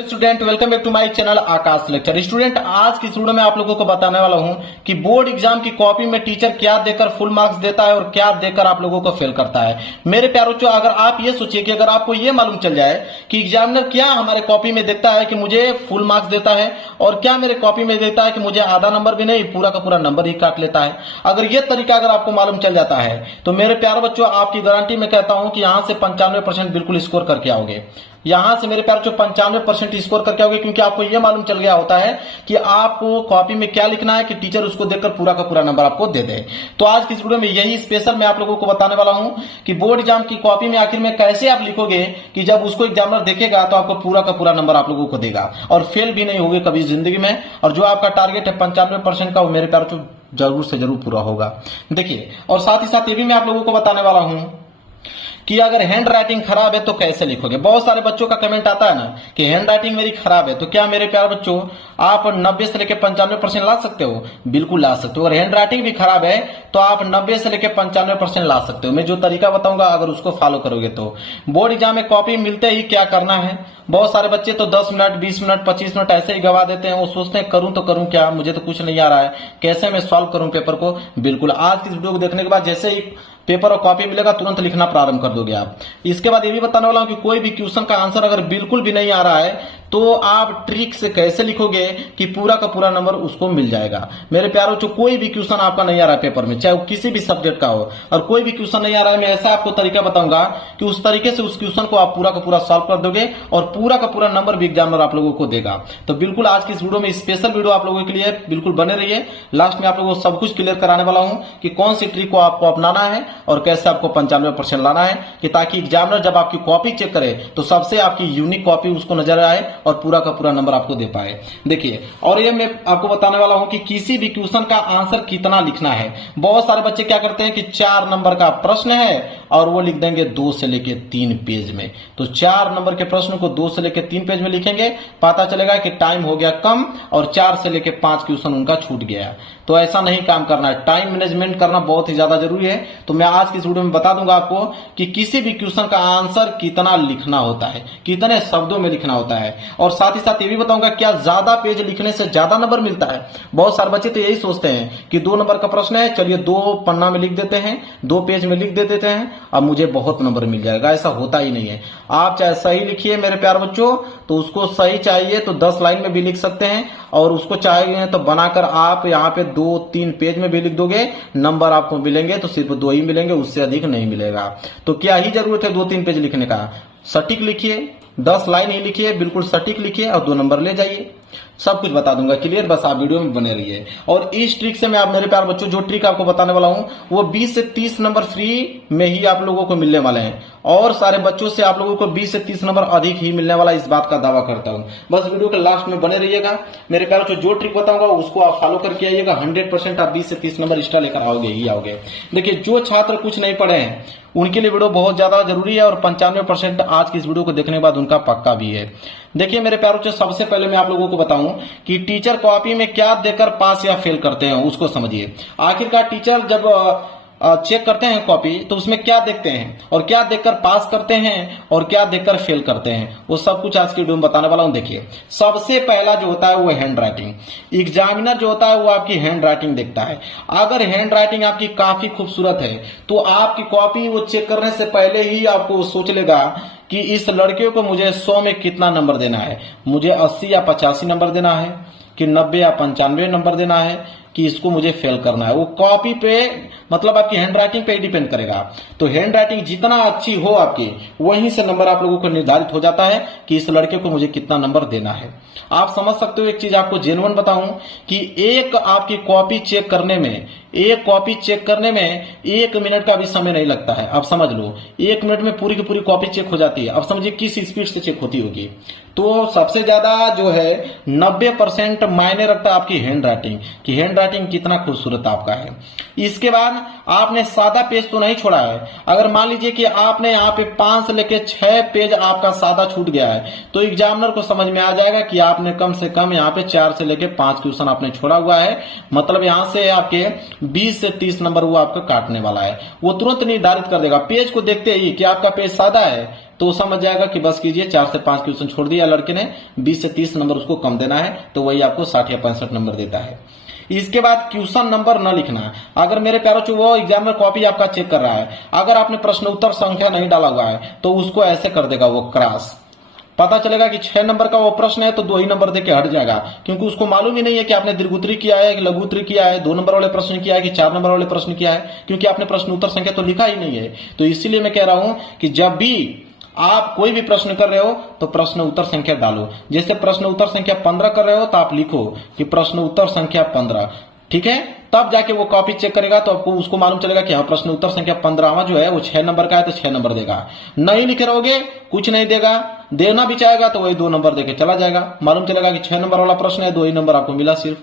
Student welcome back to my channel Akash lecture. Student आज की video में आप लोगों को बताने वाला हूं कि बोर्ड एग्जाम की कॉपी में टीचर क्या देकर फुल मार्क्स देता है और क्या देकर आप लोगों को फेल करता है। मेरे प्यारों बच्चों, अगर आप ये सोचिए कि अगर आपको ये मालूम चल जाए कि एग्जामिनर क्या हमारे कॉपी में देखता है कि मुझे फुल मार्क्स देता है और क्या मेरे कॉपी में देता है कि मुझे आधा नंबर भी नहीं पूरा का पूरा नंबर ही काट लेता है, अगर ये तरीका अगर आपको मालूम चल जाता है तो मेरे प्यारे बच्चों आपकी गारंटी में कहता हूं कि यहां से 95% बिल्कुल स्कोर करके आओगे। यहां से मेरे प्यार जो 95% स्कोर करके आओगे, क्योंकि आपको यह मालूम चल गया होता है कि आपको कॉपी में क्या लिखना है कि टीचर उसको देखकर पूरा का पूरा नंबर आपको दे दे। तो आज की वीडियो में यही स्पेशल मैं आप लोगों को बताने वाला हूं कि बोर्ड एग्जाम की कॉपी में आखिर में कैसे आप लिखोगे कि जब उसको एग्जामिनर देखेगा तो आपको पूरा का पूरा नंबर आप लोगों को देगा और फेल भी नहीं होगे कभी जिंदगी में, और जो आपका टारगेट है 95% का वो मेरे प्यार जो जरूर से जरूर पूरा होगा। देखिए, और साथ ही साथ ये भी मैं आप लोगों को बताने वाला हूं कि अगर हैंड राइटिंग खराब है तो कैसे लिखोगे। बहुत सारे बच्चों का कमेंट आता है ना कि हैंड राइटिंग मेरी खराब है, तो क्या मेरे प्यारे बच्चों आप 90 से लेकर 95% ला सकते हो? बिल्कुल ला सकते हो। अगर हैंड राइटिंग भी खराब है तो आप 90 से लेकर 95% ला सकते हो। मैं जो तरीका बताऊंगा अगर उसको फॉलो करोगे तो। बोर्ड एग्जाम में कॉपी मिलते ही क्या करना है, बहुत सारे बच्चे तो 10 मिनट 20 मिनट 25 मिनट ऐसे ही गवा देते हैं। वो सोचते हैं करूं तो करूं क्या, मुझे तो कुछ नहीं आ रहा है, कैसे मैं सॉल्व करूं पेपर को। बिल्कुल आज की वीडियो को देखने के बाद जैसे ही पेपर और कॉपी मिलेगा तुरंत लिखना प्रारंभ कर दोगे आप। इसके बाद ये भी बताने वाला हूं कि कोई भी क्वेश्चन का आंसर अगर बिल्कुल भी नहीं आ रहा है तो आप ट्रिक से कैसे लिखोगे कि पूरा का पूरा नंबर उसको मिल जाएगा। मेरे प्यारों, जो कोई भी क्वेश्चन आपका नहीं आ रहा है पेपर में, चाहे वो किसी भी सब्जेक्ट का हो, और कोई भी क्वेश्चन नहीं आ रहा है, मैं ऐसा आपको तरीका बताऊंगा कि उस तरीके से उस क्वेश्चन को आप पूरा का पूरा सॉल्व कर दोगे और पूरा का पूरा नंबर भी एग्जामिनर आप लोगों को देगा। तो बिल्कुल आज की इस वीडियो में स्पेशल वीडियो आप लोगों के लिए बिल्कुल बने रहिए। लास्ट में आप लोगों को सब कुछ क्लियर कराने वाला हूं कि कौन सी ट्रिक को आपको अपनाना है और कैसे आपको 95% लाना है, कि ताकि एग्जामिनर जब आपकी कॉपी चेक करे तो सबसे आपकी यूनिक कॉपी उसको नजर आए और पूरा का पूरा नंबर आपको दे पाए। देखिए, और ये मैं आपको बताने वाला हूं कि किसी भी क्वेश्चन का आंसर कितना लिखना है। बहुत सारे बच्चे क्या करते हैं कि 4 नंबर का प्रश्न है और वो लिख देंगे 2 से लेकर 3 पेज में। तो 4 नंबर के प्रश्न को 2 से लेकर 3 पेज में लिखेंगे, पता चलेगा कि टाइम हो गया कम और 4 से लेकर 5 क्वेश्चन उनका छूट गया। तो ऐसा नहीं काम करना है, टाइम मैनेजमेंट करना बहुत ही ज्यादा जरूरी है। तो मैं आज की इस वीडियो में बता दूंगा आपको कि किसी भी क्वेश्चन का आंसर कितना लिखना होता है, कितने शब्दों में लिखना होता है, और साथ ही साथ ये भी बताऊंगा क्या ज्यादा पेज लिखने से ज्यादा नंबर मिलता है। बहुत सारे बच्चे तो यही सोचते हैं कि 2 नंबर का प्रश्न है, चलिए 2 पन्ना में लिख देते हैं, 2 पेज में लिख देते हैं, अब मुझे बहुत नंबर मिल जाएगा। ऐसा होता ही नहीं है। आप चाहे सही लिखिए मेरे प्यारे बच्चों, तो उसको सही चाहिए तो 10 लाइन में भी लिख सकते हैं, और उसको चाहिए तो बनाकर आप यहाँ पे 2-3 पेज में भी लिख दोगे, नंबर आपको मिलेंगे तो सिर्फ 2 ही मिलेंगे, उससे अधिक नहीं मिलेगा। तो क्या ही जरूरत है 2-3 पेज लिखने का। सटीक लिखिए, 10 लाइन ही लिखिए, बिल्कुल सटीक लिखिए और 2 नंबर ले जाइए। सब कुछ बता दूंगा क्लियर, बस आप वीडियो में बने रहिए। और इस ट्रिक से मैं आप मेरे प्यारे बच्चों जो ट्रिक आपको बताने वाला हूं वो 20 से 30 नंबर फ्री में ही आप लोगों को मिलने वाले हैं, और सारे बच्चों से आप लोगों को 20 से 30 नंबर अधिक ही मिलने वाला, इस बात का दावा करता हूं। बस वीडियो के लास्ट में बने रहिएगा। मेरे प्यारे बच्चों जो ट्रिक बताऊंगा उसको आप फॉलो करके आइएगा, 100% आप 20 से 30 नंबर एक्स्ट्रा लेकर आओगे ही आओगे। देखिए, जो छात्र कुछ नहीं पढ़े हैं उनके लिए वीडियो बहुत ज्यादा जरूरी है, और 95% आज की इस वीडियो को देखने के बाद उनका पक्का भी है। देखिए मेरे प्यारों से, सबसे पहले मैं आप लोगों को बताऊं कि टीचर कॉपी में क्या देकर पास या फेल करते हैं उसको समझिए। आखिरकार टीचर जब चेक करते हैं कॉपी तो उसमें क्या देखते हैं और क्या देखकर पास करते हैं और क्या देखकर फेल करते हैं, वो सब कुछ आज की वीडियो में बताने वाला हूं। देखिए, सबसे पहला जो होता है वो हैंड राइटिंग। एग्जामिनर जो होता है वो आपकी हैंड राइटिंग देखता है। अगर हैंड राइटिंग आपकी काफी खूबसूरत है तो आपकी कॉपी वो चेक करने से पहले ही आपको सोच लेगा कि इस लड़के को मुझे 100 में कितना नंबर देना है, मुझे 80 या 85 नंबर देना है कि 90 या 95 नंबर देना है, कि इसको मुझे फेल करना है। वो कॉपी पे मतलब आपकी हैंड राइटिंग पे डिपेंड करेगा। तो हैंड राइटिंग जितना अच्छी हो आपकी, वहीं से नंबर आप लोगों को निर्धारित हो जाता है कि इस लड़के को मुझे कितना नंबर देना है। आप समझ सकते हो, एक चीज आपको जेन्युइन बताऊं कि एक आपकी कॉपी चेक करने में 1 मिनट का भी समय नहीं लगता है। आप समझ लो, 1 मिनट में पूरी की पूरी कॉपी चेक हो जाती है। अब समझिए किस स्पीड से चेक होती होगी। तो सबसे ज्यादा जो है 90% मायने रखता है आपकी हैंड राइटिंग, कि हैंड राइटिंग कितना खूबसूरत आपका है। इसके बाद आपने सादा पेज तो नहीं छोड़ा है। अगर मान लीजिए कि आपने यहाँ पे 5 से लेके 6 पेज आपका सादा छूट गया है तो एग्जामिनर को समझ में आ जाएगा कि आपने कम से कम यहाँ पे 4 से लेके 5 क्वेश्चन आपने छोड़ा हुआ है। मतलब यहाँ से आपके 20 से 30 नंबर वो आपका काटने वाला है। वो तुरंत निर्धारित कर देगा पेज को देखते ही कि आपका पेज सादा है तो समझ जाएगा कि बस कीजिए 4 से 5 क्वेश्चन छोड़ दिया लड़के ने, 20 से 30 नंबर उसको कम देना है, तो वही आपको 60 या 65 नंबर देता है। इसके बाद क्वेश्चन नंबर न लिखना। अगर मेरे प्यारों जो वो एग्जामिनर कॉपी आपका चेक कर रहा है, अगर आपने प्रश्न उत्तर संख्या नहीं डाला हुआ है तो उसको ऐसे कर देगा वो क्रॉस। पता चलेगा कि 6 नंबर का वो प्रश्न है तो 2 ही नंबर देके हट जाएगा, क्योंकि उसको मालूम ही नहीं है कि आपने दीर्घोत्तरी किया है कि लघुत्तरी किया है, 2 नंबर वाले प्रश्न किया है कि 4 नंबर वाले प्रश्न किया है, क्योंकि आपने प्रश्न उत्तर संख्या तो लिखा ही नहीं है। तो इसीलिए मैं कह रहा हूं कि जब भी आप कोई भी प्रश्न कर रहे हो तो प्रश्न उत्तर संख्या डालो। जैसे प्रश्न उत्तर संख्या 15 कर रहे हो तो आप लिखो कि प्रश्न उत्तर संख्या 15, ठीक है। तब जाके वो कॉपी चेक करेगा तो आपको उसको मालूम चलेगा कि हाँ प्रश्न उत्तर संख्या 15वां जो है वो 6 नंबर का है तो 6 नंबर देगा। नहीं लिखे रहोगे कुछ नहीं देगा, देना भी चाहेगा तो वही 2 नंबर देके चला जाएगा। मालूम चलेगा कि 6 नंबर वाला प्रश्न है, 2 ही नंबर आपको मिला सिर्फ।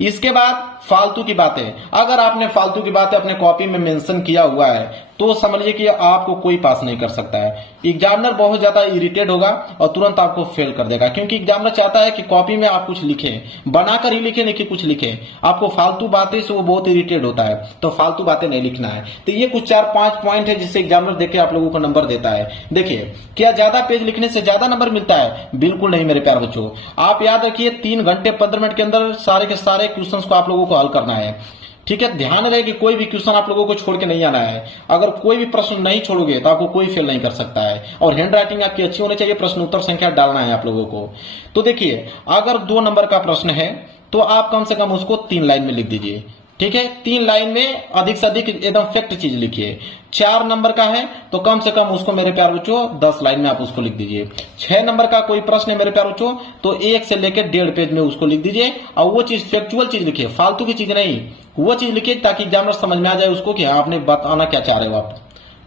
इसके बाद फालतू की बातें, अगर आपने फालतू की बातें अपने कॉपी में मेंशन किया हुआ है तो समझिए कि आपको कोई पास नहीं कर सकता है। एग्जामिनर बहुत ज्यादा इरिटेट होगा और तुरंत आपको फेल कर देगा, क्योंकि एग्जामिनर चाहता है कि कॉपी में आप कुछ लिखें, बनाकर ही लिखें, नहीं कि कुछ लिखें। आपको फालतू बातें से वो बहुत इरिटेट होता है, तो फालतू बातें नहीं लिखना है। तो ये कुछ 4-5 पॉइंट है जिससे एग्जामिनर देखे आप लोगों को नंबर देता है। देखिए, क्या ज्यादा पेज लिखने से ज्यादा नंबर मिलता है? बिल्कुल नहीं मेरे प्यारे बच्चों। आप याद रखिए 3 घंटे 15 मिनट के अंदर सारे के सारे क्वेश्चन को आप लोगों को हल करना है, ठीक है। ध्यान रहे कि कोई भी क्वेश्चन आप लोगों को छोड़ के नहीं आना है। अगर कोई भी प्रश्न नहीं छोड़ोगे तो आपको कोई फेल नहीं कर सकता है। और हैंड राइटिंग आपकी अच्छी होनी चाहिए, प्रश्न उत्तर संख्या डालना है आप लोगों को। तो देखिए, अगर 2 नंबर का प्रश्न है तो आप कम से कम उसको 3 लाइन में लिख दीजिए, ठीक है। 3 लाइन में अधिक से अधिक एकदम फैक्ट चीज लिखिए। 4 नंबर का है तो कम से कम उसको मेरे प्यारे बच्चों 10 लाइन में आप उसको लिख दीजिए। 6 नंबर का कोई प्रश्न है मेरे प्यारे बच्चों तो 1 से लेकर 1.5 पेज में उसको लिख दीजिए। और वो चीज फैक्चुअल चीज लिखिए, फालतू की चीज नहीं। वो चीज लिखिए ताकि एग्जामिनर समझ में आ जाए उसको कि हाँ आपने बताना क्या चाह रहे हो आप।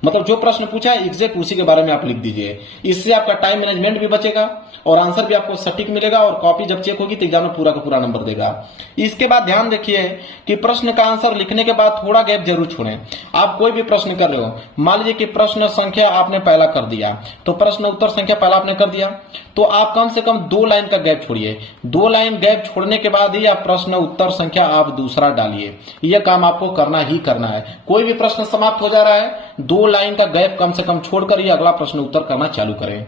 मतलब जो प्रश्न पूछा है एग्जैक्ट उसी के बारे में आप लिख दीजिए। इससे आपका टाइम मैनेजमेंट भी बचेगा और आंसर भी आपको सटीक मिलेगा, और कॉपी जब चेक होगी तो एग्जामिनर पूरा का पूरा नंबर देगा। इसके बाद ध्यान रखिए कि प्रश्न का आंसर लिखने के बाद थोड़ा गैप जरूर छोड़ें। आप कोई भी प्रश्न कर रहे हो, मान लीजिए कि प्रश्न संख्या आपने पहला कर दिया तो प्रश्न उत्तर संख्या पहला आपने कर दिया, तो आप कम से कम 2 लाइन का गैप छोड़िए। 2 लाइन गैप छोड़ने के बाद ही आप प्रश्न उत्तर संख्या आप दूसरा डालिए। यह काम आपको करना ही करना है। कोई भी प्रश्न समाप्त हो जा रहा है, 2 लाइन का गैप कम से कम छोड़कर ही अगला प्रश्न उत्तर करना चालू करें।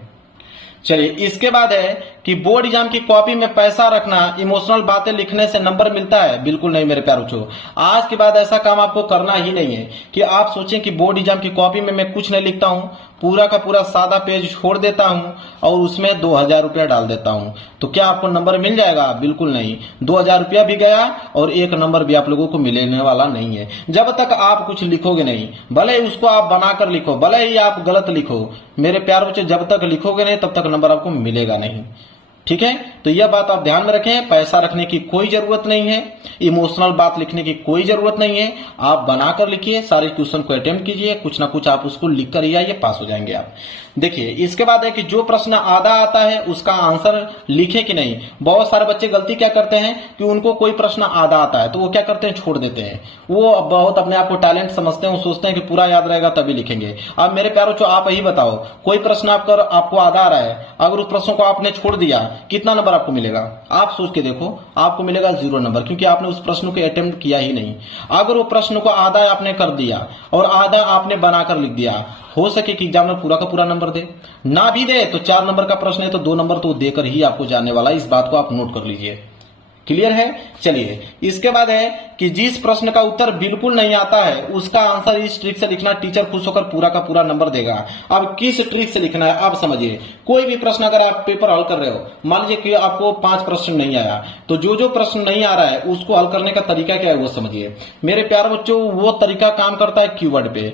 चलिए, इसके बाद है कि बोर्ड एग्जाम की कॉपी में पैसा रखना, इमोशनल बातें लिखने से नंबर मिलता है? बिल्कुल नहीं मेरे प्यारे बच्चों। आज के बाद ऐसा काम आपको करना ही नहीं है कि आप सोचें कि बोर्ड एग्जाम की कॉपी में मैं कुछ नहीं लिखता हूं, पूरा का पूरा सादा पेज छोड़ देता हूं और उसमें 2000 रुपया डाल देता हूं, तो क्या आपको नंबर मिल जाएगा? बिल्कुल नहीं। 2000 रुपया भी गया और 1 नंबर भी आप लोगों को मिलने वाला नहीं है जब तक आप कुछ लिखोगे नहीं। भले ही उसको आप बनाकर लिखो, भले ही आप गलत लिखो, मेरे प्यारे बच्चों जब तक लिखोगे नहीं तब तक नंबर आपको मिलेगा नहीं, ठीक है। तो यह बात आप ध्यान में रखें। पैसा रखने की कोई जरूरत नहीं है, इमोशनल बात लिखने की कोई जरूरत नहीं है। आप बनाकर लिखिए, सारे क्वेश्चन को अटेम्प्ट कीजिए, कुछ ना कुछ आप उसको लिख कर ही आइए, पास हो जाएंगे आप। देखिए, इसके बाद है कि जो प्रश्न आधा आता है उसका आंसर लिखे कि नहीं। बहुत सारे बच्चे गलती क्या करते हैं कि उनको कोई प्रश्न आधा आता है तो वो क्या करते हैं, छोड़ देते हैं। वो बहुत अपने आप को टैलेंट समझते हैं, वो सोचते हैं कि पूरा याद रहेगा तभी लिखेंगे। अब मेरे प्यारों जो आप ही बताओ, कोई प्रश्न आपको आधा आ रहा है, अगर उस प्रश्न को आपने छोड़ दिया, कितना नंबर आपको मिलेगा? आप सोच के देखो, आपको मिलेगा 0 नंबर, क्योंकि आपने उस प्रश्न को अटेम्प्ट किया ही नहीं। अगर वो प्रश्न को आधा आपने कर दिया और आधा आपने बनाकर लिख दिया, हो सके कि एग्जामिनर पूरा का पूरा नंबर दे, ना भी दे तो 4 नंबर का प्रश्न है तो 2 नंबर तो देकर ही आपको जाने वाला है। इस बात को आप नोट कर लीजिए। क्लियर है? चलिए, इसके बाद है कि जिस प्रश्न का उत्तर बिल्कुल नहीं आता है उसका आंसर इस ट्रिक से लिखना, टीचर खुश होकर पूरा का पूरा नंबर देगा। अब किस ट्रिक से लिखना है आप समझिए। कोई भी प्रश्न अगर आप पेपर हल कर रहे हो, मान लीजिए कि आपको 5 प्रश्न नहीं आया, तो जो प्रश्न नहीं आ रहा है उसको हल करने का तरीका क्या है वो समझिए। मेरे प्यारे बच्चों, वो तरीका काम करता है कीवर्ड पे,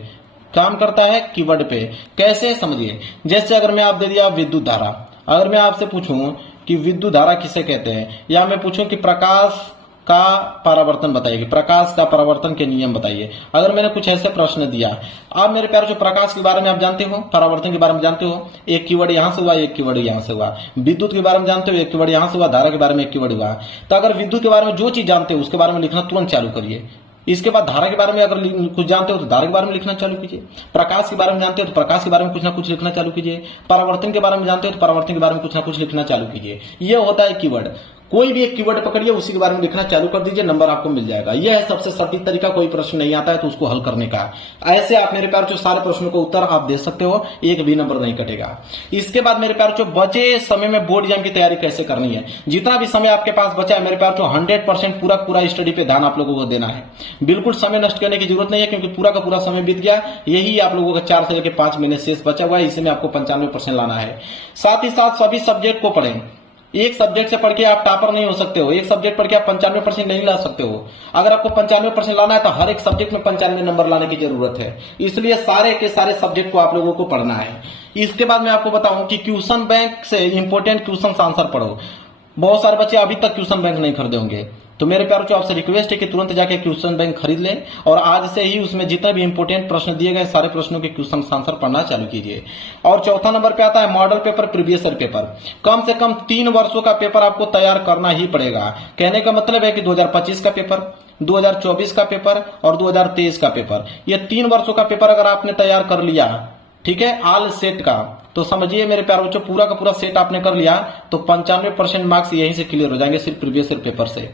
काम करता है कीवर्ड पे। कैसे समझिए, जैसे अगर मैं आप दे दिया विद्युत धारा, अगर मैं आपसे पूछूं कि विद्युत धारा किसे कहते हैं, या मैं पूछूं कि प्रकाश का परावर्तन बताइए, प्रकाश का परावर्तन के नियम बताइए, अगर मैंने कुछ ऐसे प्रश्न दिया। अब मेरे प्यारे जो प्रकाश के बारे में आप जानते हो, परावर्तन के बारे में जानते हो, एक कीवर्ड यहां से हुआ, एक कीवर्ड यहां से हुआ। विद्युत के बारे में जानते हो, एक कीवर्ड यहां से हुआ, धारा के बारे में एक कीवर्ड हुआ। तो अगर विद्युत के बारे में जो चीज जानते हो उसके बारे में लिखना तुरंत चालू करिए। इसके बाद धारा के बारे में अगर कुछ जानते हो तो धारा के बारे में लिखना चालू कीजिए। प्रकाश के बारे में जानते हो तो प्रकाश के बारे में कुछ ना कुछ लिखना चालू कीजिए। परावर्तन के बारे में जानते हो तो परावर्तन के बारे में कुछ ना कुछ लिखना चालू कीजिए। ये होता है कीवर्ड। कोई भी एक कीवर्ड पकड़िए, उसी के बारे में लिखना चालू कर दीजिए, नंबर आपको मिल जाएगा। यह है सबसे सटीक तरीका। कोई प्रश्न नहीं आता है तो उसको हल करने का। ऐसे आप मेरे प्यार जो सारे प्रश्नों को उत्तर आप दे सकते हो, एक भी नंबर नहीं कटेगा। इसके बाद मेरे प्यार जो बचे समय में बोर्ड एग्जाम की तैयारी कैसे करनी है, जितना भी समय आपके पास बचा है मेरे प्यार जो 100% पूरा स्टडी पे ध्यान आप लोगों को देना है। बिल्कुल समय नष्ट करने की जरूरत नहीं है, क्योंकि पूरा का पूरा समय बीत गया। यही आप लोगों का 4 से लेकर 5 महीने शेष बचा हुआ है, इसी में आपको 95% लाना है। साथ ही साथ सभी सब्जेक्ट को पढ़ें। एक सब्जेक्ट से पढ़ के आप टॉपर नहीं हो सकते हो, एक सब्जेक्ट पढ़ के आप 95% नहीं ला सकते हो। अगर आपको 95% लाना है तो हर एक सब्जेक्ट में 95 नंबर लाने की जरूरत है, इसलिए सारे के सारे सब्जेक्ट को आप लोगों को पढ़ना है। इसके बाद मैं आपको बताऊं कि क्वेश्चन बैंक से इंपोर्टेंट क्वेश्चन आंसर पढ़ो। बहुत सारे बच्चे अभी तक क्वेश्चन बैंक नहीं खरीदे होंगे, तो मेरे प्यारों जो आपसे रिक्वेस्ट है कि तुरंत जाके क्वेश्चन बैंक खरीद लें और आज से ही उसमें जितने भी इंपोर्टेंट प्रश्न दिए गए सारे प्रश्नों के क्वेश्चन आंसर पढ़ना चालू कीजिए। और चौथा नंबर पे आता है model paper, previous year paper. कम से कम 3 वर्षों का पेपर आपको तैयार करना ही पड़ेगा। कहने का मतलब है कि 2025 का पेपर, 2024 का पेपर और 2023 का पेपर, ये 3 वर्षों का पेपर अगर आपने तैयार कर लिया, ठीक है, ऑल सेट का, तो समझिए मेरे प्यारे बच्चों पूरा का पूरा सेट आपने कर लिया तो 95% मार्क्स यहीं से क्लियर हो जाएंगे, सिर्फ प्रीवियस ईयर पेपर से।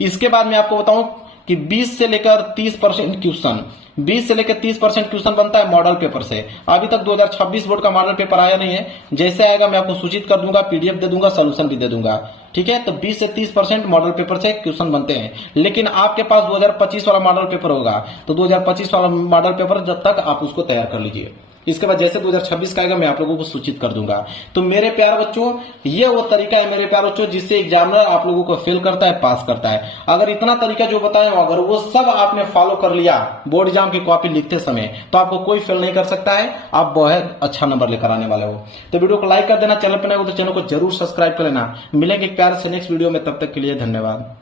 इसके बाद मैं आपको बताऊं कि 20 से लेकर 30% क्वेश्चन, 20 से लेकर 30% क्वेश्चन बनता है मॉडल पेपर से। अभी तक 2026 बोर्ड का मॉडल पेपर आया नहीं है, जैसे आएगा मैं आपको सूचित कर दूंगा, पीडीएफ दे दूंगा, सोल्यूशन भी दे दूंगा, ठीक है। तो 20 से 30% मॉडल पेपर से क्वेश्चन बनते हैं, लेकिन आपके पास 2025 वाला मॉडल पेपर होगा तो 2025 वाला मॉडल पेपर जब तक आप उसको तैयार कर लीजिए। इसके बाद जैसे 2026 का आएगा मैं आप लोगों को सूचित कर दूंगा। तो मेरे प्यार बच्चों ये वो तरीका है मेरे प्यार बच्चों जिससे एग्जामिनर आप लोगों को फेल करता है, पास करता है। अगर इतना तरीका जो बताया अगर वो सब आपने फॉलो कर लिया बोर्ड एग्जाम की कॉपी लिखते समय, तो आपको कोई फेल नहीं कर सकता है, आप बहुत अच्छा नंबर लेकर आने वाले हो। तो वीडियो को लाइक कर देना, चैनल पर नए हो तो चैनल को जरूर सब्सक्राइब कर लेना। मिलेंगे एक प्यार से नेक्स्ट वीडियो में, तब तक के लिए धन्यवाद।